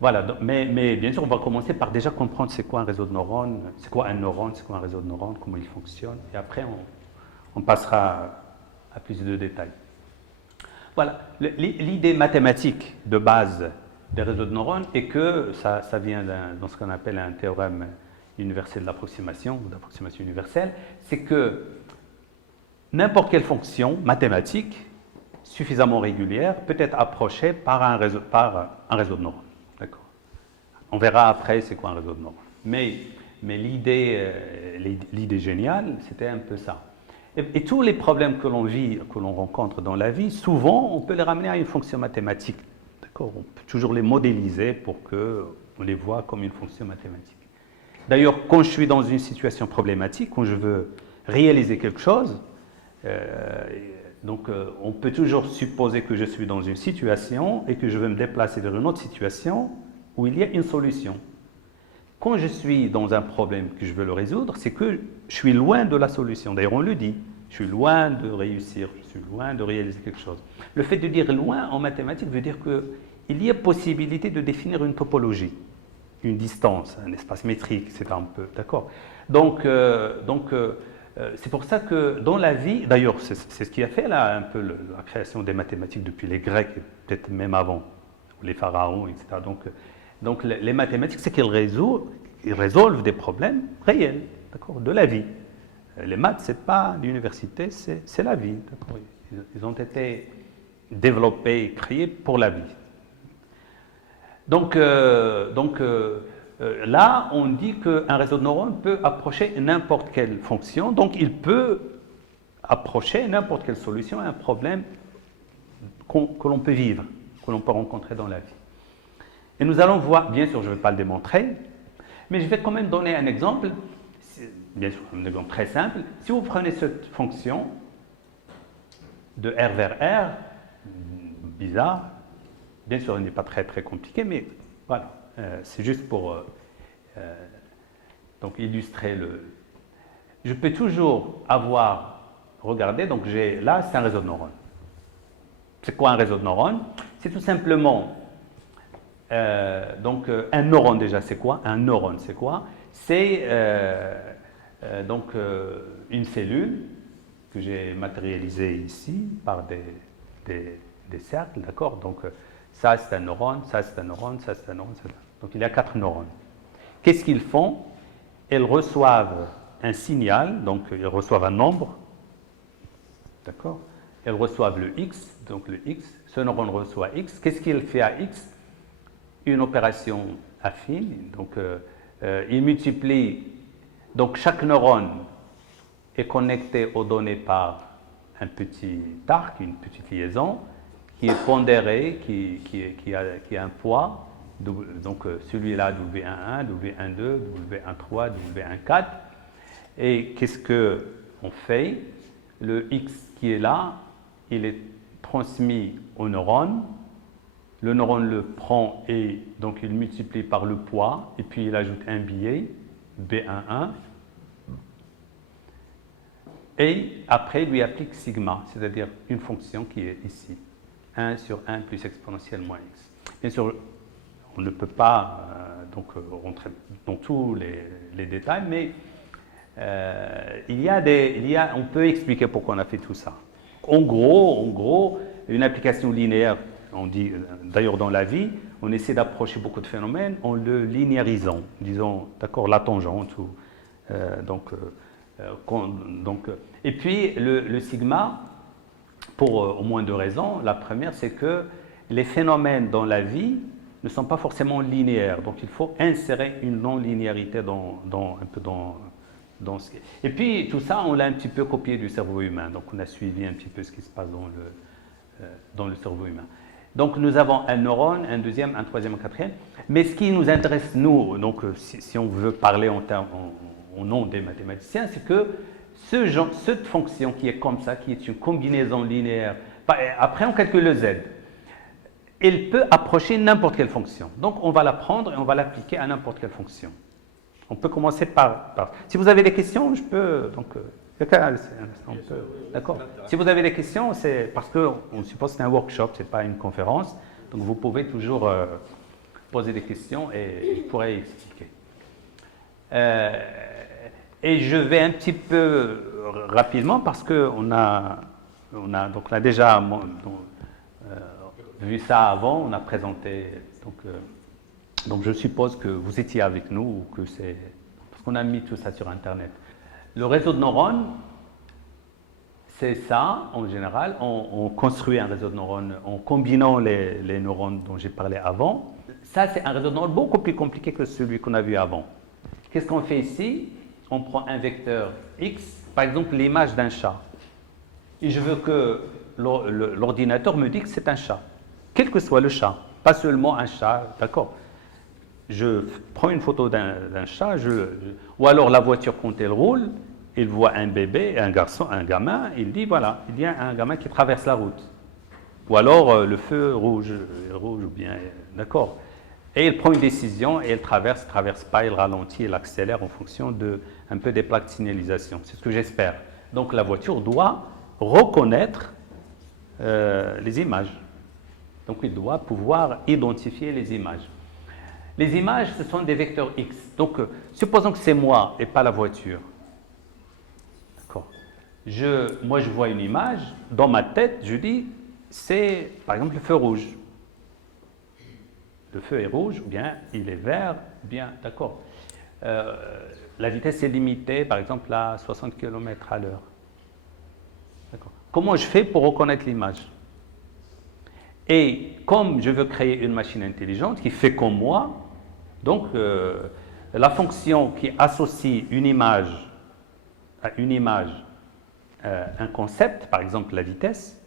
Voilà, mais bien sûr, on va commencer par déjà comprendre c'est quoi un réseau de neurones, c'est quoi un neurone, c'est quoi un réseau de neurones, comment il fonctionne, et après on passera à plus de détails. Voilà, l'idée mathématique de base des réseaux de neurones est que ça vient dans ce qu'on appelle un théorème universel d'approximation, ou d'approximation universelle, c'est que n'importe quelle fonction mathématique suffisamment régulière peut être approchée par un réseau de neurones. D'accord. On verra après c'est quoi un réseau de neurones. Mais l'idée géniale, c'était un peu ça. Et tous les problèmes que l'on vit, que l'on rencontre dans la vie, souvent, on peut les ramener à une fonction mathématique. D'accord. On peut toujours les modéliser pour qu'on les voit comme une fonction mathématique. D'ailleurs, quand je suis dans une situation problématique, quand je veux réaliser quelque chose, on peut toujours supposer que je suis dans une situation et que je veux me déplacer vers une autre situation où il y a une solution. Quand je suis dans un problème que je veux le résoudre, c'est que je suis loin de la solution. D'ailleurs, on le dit, je suis loin de réussir, je suis loin de réaliser quelque chose. Le fait de dire loin en mathématiques veut dire qu'il y a possibilité de définir une topologie, une distance, un espace métrique, c'est un peu, d'accord. C'est pour ça que dans la vie, d'ailleurs, c'est ce qui a fait là un peu la création des mathématiques depuis les Grecs, et peut-être même avant, les pharaons, etc. Donc les mathématiques, c'est qu'ils résolvent des problèmes réels, d'accord, de la vie. Les maths, c'est pas l'université, c'est la vie, d'accord. Ils ont été développés, créés pour la vie. Là, on dit qu'un réseau de neurones peut approcher n'importe quelle fonction, donc il peut approcher n'importe quelle solution à un problème que l'on peut vivre, que l'on peut rencontrer dans la vie. Et nous allons voir, bien sûr, je ne vais pas le démontrer, mais je vais quand même donner un exemple, bien sûr, un exemple très simple. Si vous prenez cette fonction de R vers R, bizarre, bien sûr, elle n'est pas très très compliquée, mais voilà, c'est juste pour donc illustrer le... Je peux toujours avoir, regardez, donc là, c'est un réseau de neurones. C'est quoi un réseau de neurones? C'est tout simplement... un neurone déjà, c'est quoi? Un neurone, c'est quoi? C'est une cellule que j'ai matérialisée ici par des cercles, d'accord? Donc, ça c'est un neurone, ça c'est un neurone, ça c'est un neurone, ça. Donc, il y a 4 neurones. Qu'est-ce qu'ils font? Ils reçoivent un signal, donc ils reçoivent un nombre, d'accord? Ils reçoivent le X, donc le X, ce neurone reçoit X. Qu'est-ce qu'il fait à X? Une opération affine, donc il multiplie, donc chaque neurone est connecté aux données par un petit arc, une petite liaison, qui est pondérée, qui a un poids, donc celui-là W11, W12, W13, W14, et qu'est-ce qu'on fait? Le X qui est là, il est transmis au neurone. Le neurone le prend et donc il multiplie par le poids et puis il ajoute un biais, B11, et après il lui applique sigma, c'est-à-dire une fonction qui est ici, 1 sur 1 plus exponentielle moins x. Bien sûr, on ne peut pas rentrer dans tous les détails, mais on peut expliquer pourquoi on a fait tout ça. En gros, une application linéaire, on dit d'ailleurs dans la vie, on essaie d'approcher beaucoup de phénomènes en le linéarisant, disons, d'accord, la tangente. Et puis le sigma, pour au moins 2 raisons. La première, c'est que les phénomènes dans la vie ne sont pas forcément linéaires, donc il faut insérer une non-linéarité dans ce qui est. Et puis tout ça, on l'a un petit peu copié du cerveau humain, donc on a suivi un petit peu ce qui se passe dans le cerveau humain. Donc nous avons un neurone, un deuxième, un troisième, un quatrième. Mais ce qui nous intéresse, nous, donc si on veut parler au nom des mathématiciens, c'est que cette fonction qui est comme ça, qui est une combinaison linéaire, après on calcule le z, elle peut approcher n'importe quelle fonction. Donc on va la prendre et on va l'appliquer à n'importe quelle fonction. On peut commencer par... Si vous avez des questions, je peux... D'accord. Si vous avez des questions, c'est parce qu'on suppose que c'est un workshop, ce n'est pas une conférence. Donc vous pouvez toujours poser des questions et je pourrais expliquer. Et je vais un petit peu rapidement parce qu'on a déjà vu ça avant, on a présenté. Donc je suppose que vous étiez avec nous ou que c'est parce qu'on a mis tout ça sur Internet. Le réseau de neurones, c'est ça en général. On construit un réseau de neurones en combinant les neurones dont j'ai parlé avant. Ça, c'est un réseau de neurones beaucoup plus compliqué que celui qu'on a vu avant. Qu'est-ce qu'on fait ici? On prend un vecteur X, par exemple l'image d'un chat. Et je veux que l'ordinateur me dise que c'est un chat, quel que soit le chat, pas seulement un chat, d'accord? Je prends une photo d'un chat, ou alors la voiture quand elle roule, il voit un bébé, un garçon, un gamin, il dit voilà, il y a un gamin qui traverse la route. Ou alors le feu rouge ou bien, d'accord? Et il prend une décision et il traverse pas, il ralentit, il accélère en fonction un peu des plaques de signalisation. C'est ce que j'espère. Donc la voiture doit reconnaître les images. Donc il doit pouvoir identifier les images. Les images, ce sont des vecteurs X. Donc supposons que c'est moi et pas la voiture. D'accord. Moi je vois une image, dans ma tête, je dis, c'est par exemple le feu rouge. Le feu est rouge, ou bien il est vert, ou bien, d'accord. La vitesse est limitée, par exemple, à 60 km à l'heure. D'accord. Comment je fais pour reconnaître l'image? Et comme je veux créer une machine intelligente qui fait comme moi, donc la fonction qui associe une image à une image, un concept, par exemple la vitesse,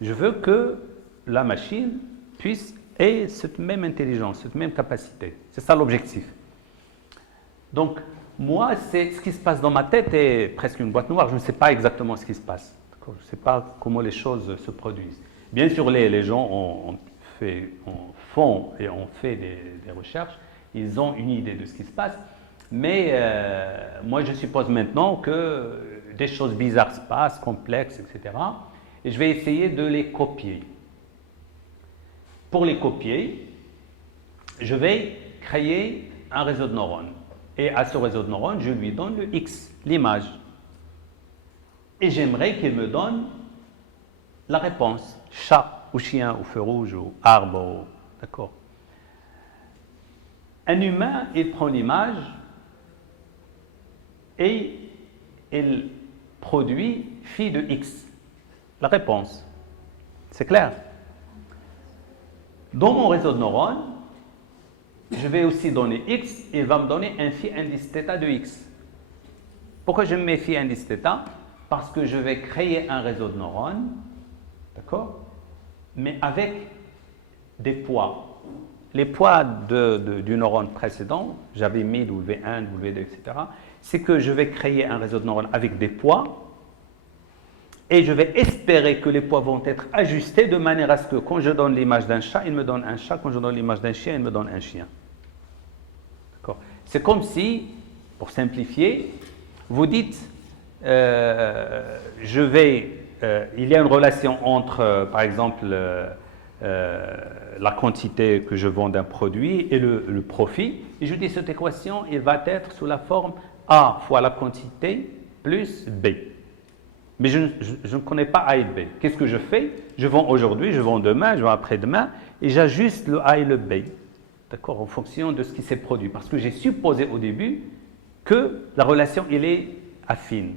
je veux que la machine puisse ait cette même intelligence, cette même capacité. C'est ça l'objectif. Donc, moi, c'est ce qui se passe dans ma tête est presque une boîte noire. Je ne sais pas exactement ce qui se passe. Je ne sais pas comment les choses se produisent. Bien sûr, les gens font et ont fait des recherches. Ils ont une idée de ce qui se passe. Mais moi, je suppose maintenant que des choses bizarres se passent, complexes, etc. Et je vais essayer de les copier. Pour les copier, je vais créer un réseau de neurones. Et à ce réseau de neurones, je lui donne le X, l'image. Et j'aimerais qu'il me donne la réponse. Chat, ou chien, ou feu rouge, ou arbre, d'accord. Un humain, il prend l'image et il produit phi de X, la réponse. C'est clair? Dans mon réseau de neurones, je vais aussi donner X, et il va me donner un phi indice θ de X. Pourquoi je mets phi indice θ? Parce que je vais créer un réseau de neurones, d'accord? Mais avec des poids. Les poids du neurone précédent, j'avais mis W1, W2, etc. C'est que je vais créer un réseau de neurones avec des poids, et je vais espérer que les poids vont être ajustés de manière à ce que quand je donne l'image d'un chat, il me donne un chat. Quand je donne l'image d'un chien, il me donne un chien. D'accord. C'est comme si, pour simplifier, vous dites, il y a une relation entre, par exemple, la quantité que je vends d'un produit et le profit. Et je dis, cette équation, elle va être sous la forme A fois la quantité plus B. Mais je ne connais pas A et B. Qu'est-ce que je fais? Je vends aujourd'hui, je vends demain, je vends après-demain, et j'ajuste le A et le B, d'accord, en fonction de ce qui s'est produit. Parce que j'ai supposé au début que la relation, elle est affine,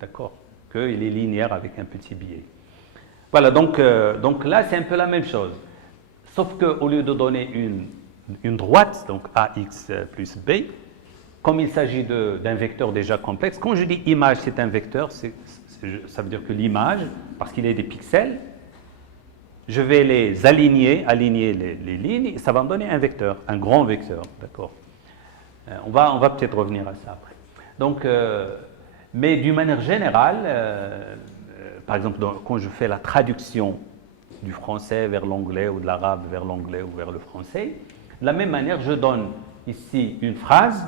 d'accord, qu'il est linéaire avec un petit biais. Voilà, donc là, c'est un peu la même chose. Sauf qu'au lieu de donner une droite, donc AX plus B, comme il s'agit d'un vecteur déjà complexe, quand je dis image, c'est un vecteur, ça veut dire que l'image, parce qu'il est des pixels, je vais les aligner les lignes, et ça va me donner un vecteur, un grand vecteur, d'accord. On va peut-être revenir à ça après. Donc, mais d'une manière générale, par exemple, quand je fais la traduction du français vers l'anglais ou de l'arabe vers l'anglais ou vers le français, de la même manière, je donne ici une phrase,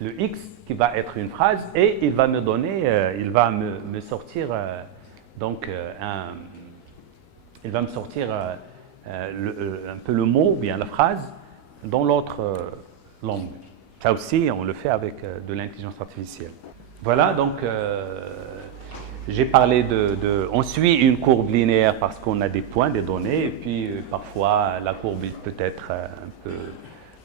le X qui va être une phrase, et il va me donner, il va me sortir un peu le mot, ou bien la phrase, dans l'autre langue. Ça aussi, on le fait avec de l'intelligence artificielle. Voilà, donc j'ai parlé on suit une courbe linéaire parce qu'on a des points, des données, et puis parfois la courbe peut être un peu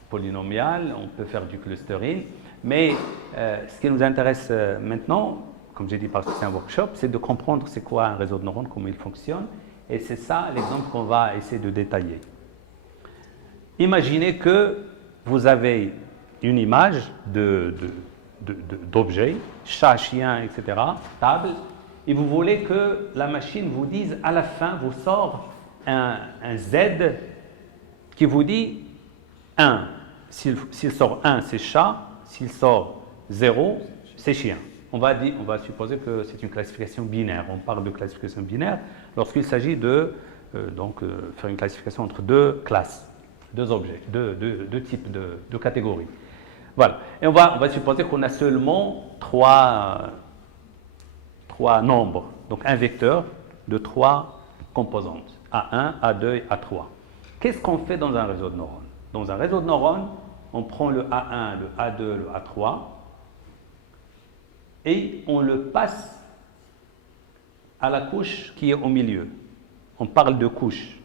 polynomiale, on peut faire du clustering, mais ce qui nous intéresse maintenant, comme j'ai dit parce que c'est un workshop, c'est de comprendre c'est quoi un réseau de neurones, comment il fonctionne, et c'est ça l'exemple qu'on va essayer de détailler. Imaginez que vous avez une image d'objets, chat, chien, etc., table, et vous voulez que la machine vous dise, à la fin, vous sort un Z qui vous dit 1. S'il sort 1, c'est chat. S'il sort 0, c'est chien. On va supposer que c'est une classification binaire. On parle de classification binaire lorsqu'il s'agit de faire une classification entre deux classes, deux objets, deux types de catégories. Voilà. Et on va supposer qu'on a seulement trois nombres, donc un vecteur de 3 composantes, A1, A2 et A3. Qu'est-ce qu'on fait dans un réseau de neurones? Dans un réseau de neurones, on prend le A1, le A2, le A3 et on le passe à la couche qui est au milieu. On parle de couches.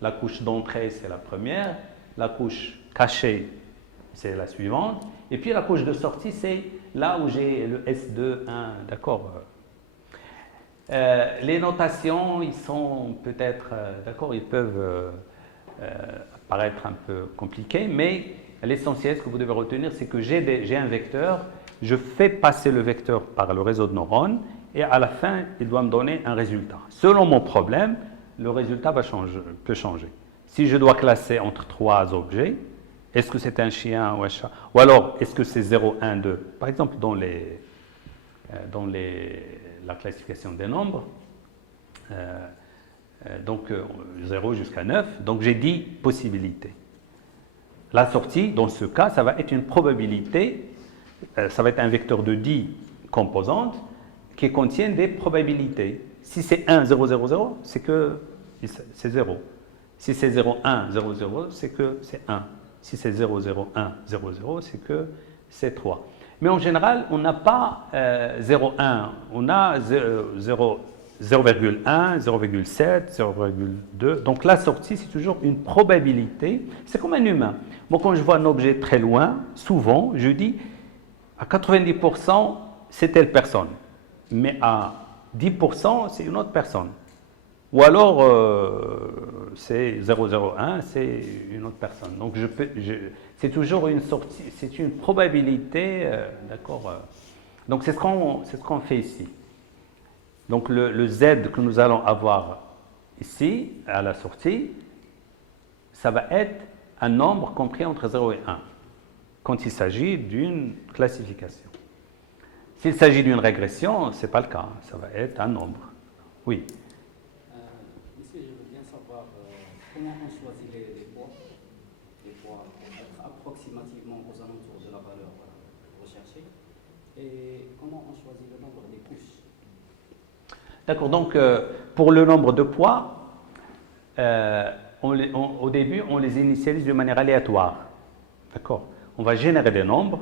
La couche d'entrée, c'est la première. La couche cachée, c'est la suivante. Et puis la couche de sortie, c'est là où j'ai le S2, 1, d'accord. Les notations, ils sont peut-être, d'accord, ils peuvent paraître un peu compliqués, mais l'essentiel, ce que vous devez retenir, c'est que j'ai un vecteur, je fais passer le vecteur par le réseau de neurones, et à la fin, il doit me donner un résultat. Selon mon problème, le résultat peut changer. Si je dois classer entre 3 objets, est-ce que c'est un chien ou un chat? Ou alors, est-ce que c'est 0, 1, 2? Par exemple, dans la classification des nombres, donc 0 jusqu'à 9, donc j'ai 10 possibilités. La sortie, dans ce cas, ça va être une probabilité, ça va être un vecteur de 10 composantes qui contiennent des probabilités. Si c'est 1, 0, 0, 0, c'est que c'est 0. Si c'est 0, 1, 0, 0, c'est que c'est 1. Si c'est 0, 0, 1, 0, 0, c'est que c'est 3. Mais en général, on n'a pas 0,1, on a 0,1, 0,7, 0,2. Donc la sortie, c'est toujours une probabilité. C'est comme un humain. Moi, quand je vois un objet très loin, souvent, je dis à 90%, c'est telle personne. Mais à 10%, c'est une autre personne. Ou alors, c'est 0,01, c'est une autre personne. Donc, c'est toujours une sortie, c'est une probabilité, d'accord. Donc, c'est ce qu'on fait ici. Donc, le Z que nous allons avoir ici, à la sortie, ça va être un nombre compris entre 0 et 1, quand il s'agit d'une classification. S'il s'agit d'une régression, ce n'est pas le cas, ça va être un nombre. Oui. Monsieur, je veux bien savoir comment on choisit les poids approximativement aux alentours de la valeur recherchée, et comment on choisit le nombre des couches. D'accord, donc pour le nombre de poids, au début, on les initialise de manière aléatoire. D'accord. On va générer des nombres,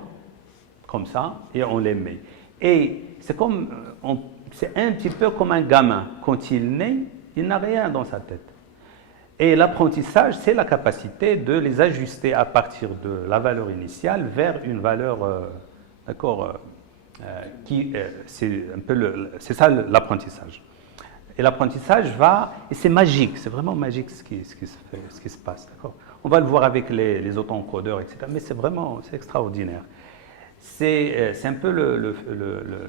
comme ça, et on les met. Et c'est un petit peu comme un gamin. Quand il naît, il n'a rien dans sa tête. Et l'apprentissage, c'est la capacité de les ajuster à partir de la valeur initiale vers une valeur, d'accord, c'est ça l'apprentissage. Et l'apprentissage et c'est magique, c'est vraiment magique ce qui se passe, d'accord. On va le voir avec les autoencodeurs, etc. Mais c'est extraordinaire. C'est un peu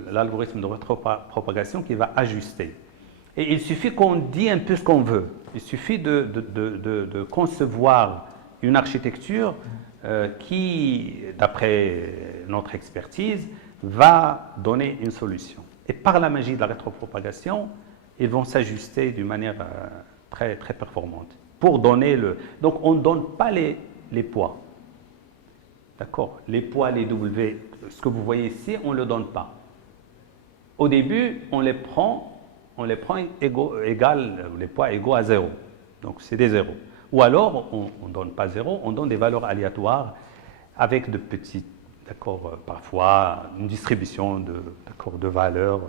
l'algorithme de rétropropagation qui va ajuster. Et il suffit qu'on dise un peu ce qu'on veut. Il suffit de concevoir une architecture qui, d'après notre expertise, va donner une solution. Et par la magie de la rétropropagation, ils vont s'ajuster d'une manière très, très performante. Pour donner Donc, on ne donne pas les poids. D'accord? Les poids, les W, ce que vous voyez ici, on ne le donne pas. Au début, on les prend les poids égaux à 0. Donc, c'est des zéros. Ou alors, on ne donne pas 0, on donne des valeurs aléatoires avec de petites, d'accord, parfois une distribution de valeurs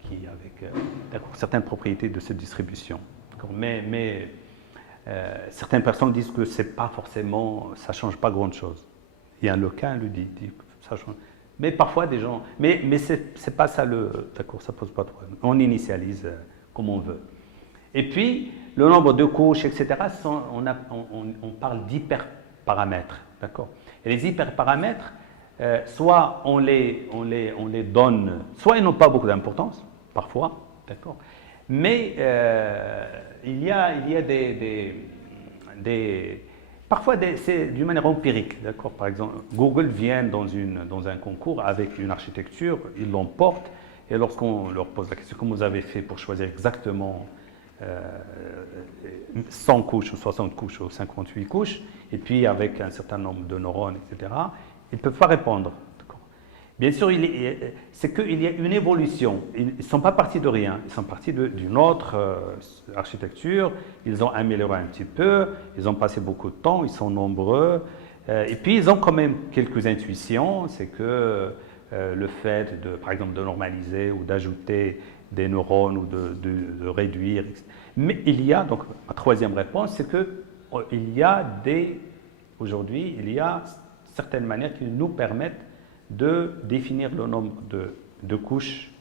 qui avec certaines propriétés de cette distribution. Mais certaines personnes disent que c'est pas forcément, ça change pas grand-chose. Il y a un Lequin lui dit que ça change. Mais parfois des gens, mais c'est pas ça d'accord, ça pose pas de problème. On initialise comme on veut. Et puis le nombre de couches, etc. On parle d'hyperparamètres, d'accord. Et les hyperparamètres, soit on les donne, soit ils n'ont pas beaucoup d'importance, parfois, d'accord. Mais il y a parfois c'est d'une manière empirique, d'accord. Par exemple, Google vient dans un concours avec une architecture, ils l'emportent, et lorsqu'on leur pose la question comment vous avez fait pour choisir exactement 100 couches ou 60 couches ou 58 couches, et puis avec un certain nombre de neurones, etc., ils ne peuvent pas répondre. Bien sûr, c'est qu'il y a une évolution. Ils ne sont pas partis de rien, ils sont partis d'une autre architecture, ils ont amélioré un petit peu, ils ont passé beaucoup de temps, ils sont nombreux, et puis ils ont quand même quelques intuitions, c'est que le fait, par exemple, de normaliser ou d'ajouter des neurones ou de réduire. Mais il y a, donc ma troisième réponse, c'est qu'il y a aujourd'hui, il y a certaines manières qui nous permettent de définir le nombre de couches,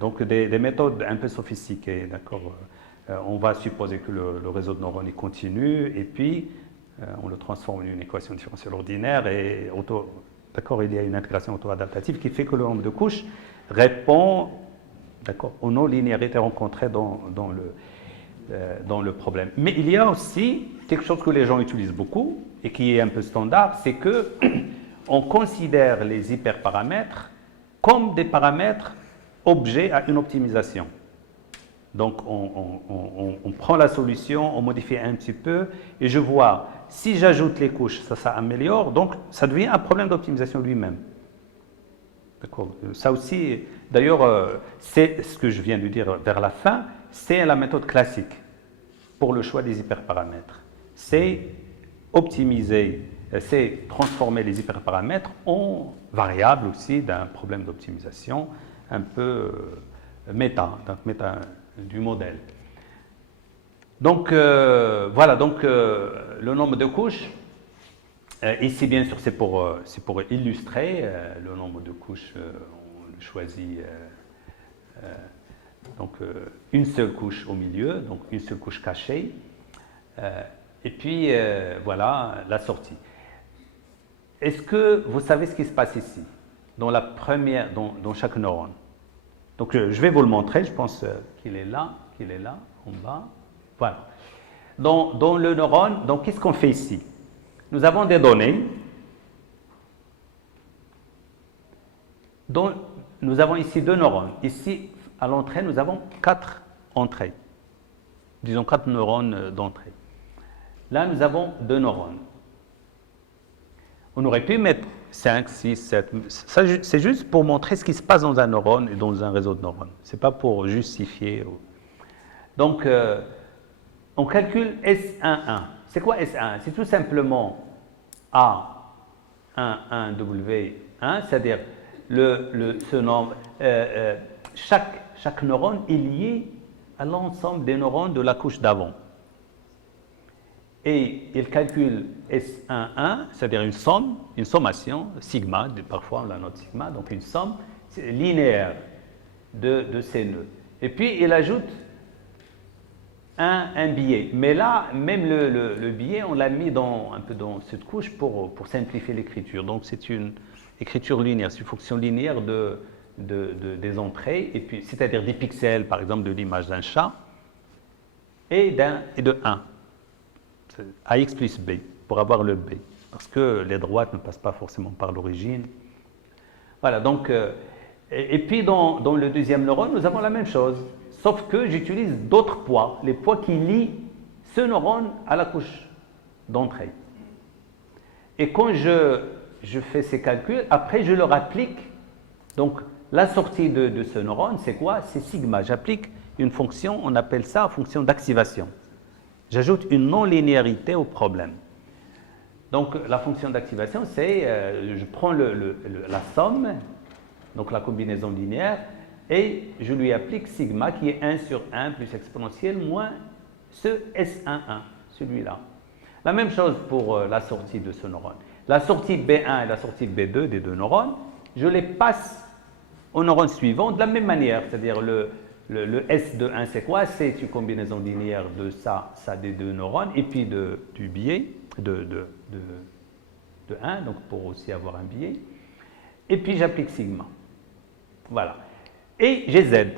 donc des méthodes un peu sophistiquées, d'accord. On va supposer que le réseau de neurones est continu, et puis on le transforme en une équation différentielle ordinaire, et d'accord, il y a une intégration auto-adaptative qui fait que le nombre de couches répond, d'accord, aux non-linéarités rencontrées dans le problème. Mais il y a aussi quelque chose que les gens utilisent beaucoup et qui est un peu standard, c'est que on considère les hyperparamètres comme des paramètres objets à une optimisation. Donc on prend la solution, on modifie un petit peu, et je vois, si j'ajoute les couches, ça améliore, donc ça devient un problème d'optimisation lui-même. D'accord. Ça aussi, d'ailleurs, c'est ce que je viens de dire vers la fin, c'est la méthode classique pour le choix des hyperparamètres. C'est optimiser, c'est transformer les hyperparamètres en variables aussi d'un problème d'optimisation un peu méta du modèle. Donc voilà, donc le nombre de couches, ici bien sûr c'est pour illustrer le nombre de couches, on le choisit donc une seule couche au milieu, donc une seule couche cachée, et puis voilà la sortie. Est-ce que vous savez ce qui se passe ici, dans chaque neurone? Donc je vais vous le montrer, je pense qu'il est là, en bas. Voilà. Dans le neurone, donc qu'est-ce qu'on fait ici? Nous avons des données. Nous avons ici 2 neurones. Ici, à l'entrée, nous avons 4 entrées. Disons 4 neurones d'entrée. Là, nous avons 2 neurones. On aurait pu mettre 5, 6, 7. C'est juste pour montrer ce qui se passe dans un neurone et dans un réseau de neurones. Ce n'est pas pour justifier. Donc, on calcule S11. C'est quoi S1? C'est tout simplement A11W1, c'est-à-dire ce nombre. Chaque neurone est lié à l'ensemble des neurones de la couche d'avant. Et il calcule S11, c'est-à-dire une sommation, sigma, parfois on la note sigma, donc une somme linéaire de ces nœuds. Et puis il ajoute un billet. Mais là, même le billet, on l'a mis un peu dans cette couche pour simplifier l'écriture. Donc c'est une écriture linéaire, c'est une fonction linéaire des entrées, et puis c'est-à-dire des pixels, par exemple, de l'image d'un chat, et de 1. AX plus B, pour avoir le B, parce que les droites ne passent pas forcément par l'origine. Voilà, donc, et puis dans le deuxième neurone, nous avons la même chose, sauf que j'utilise d'autres poids, les poids qui lient ce neurone à la couche d'entrée. Et quand je fais ces calculs, après je leur applique, donc la sortie de ce neurone, c'est quoi? C'est sigma, j'applique une fonction, on appelle ça fonction d'activation. j'ajoute une non-linéarité au problème. Donc la fonction d'activation, c'est, je prends la somme, donc la combinaison linéaire, et je lui applique sigma qui est 1 sur 1 plus exponentielle moins ce S11, celui-là. La même chose pour la sortie de ce neurone. La sortie B1 et la sortie B2 des deux neurones, je les passe au neurone suivant de la même manière, c'est-à-dire le S de 1 c'est quoi? C'est une combinaison linéaire de ça des deux neurones, et puis du biais de 1, donc pour aussi avoir un biais, et puis j'applique sigma. Voilà. Et j'ai Z.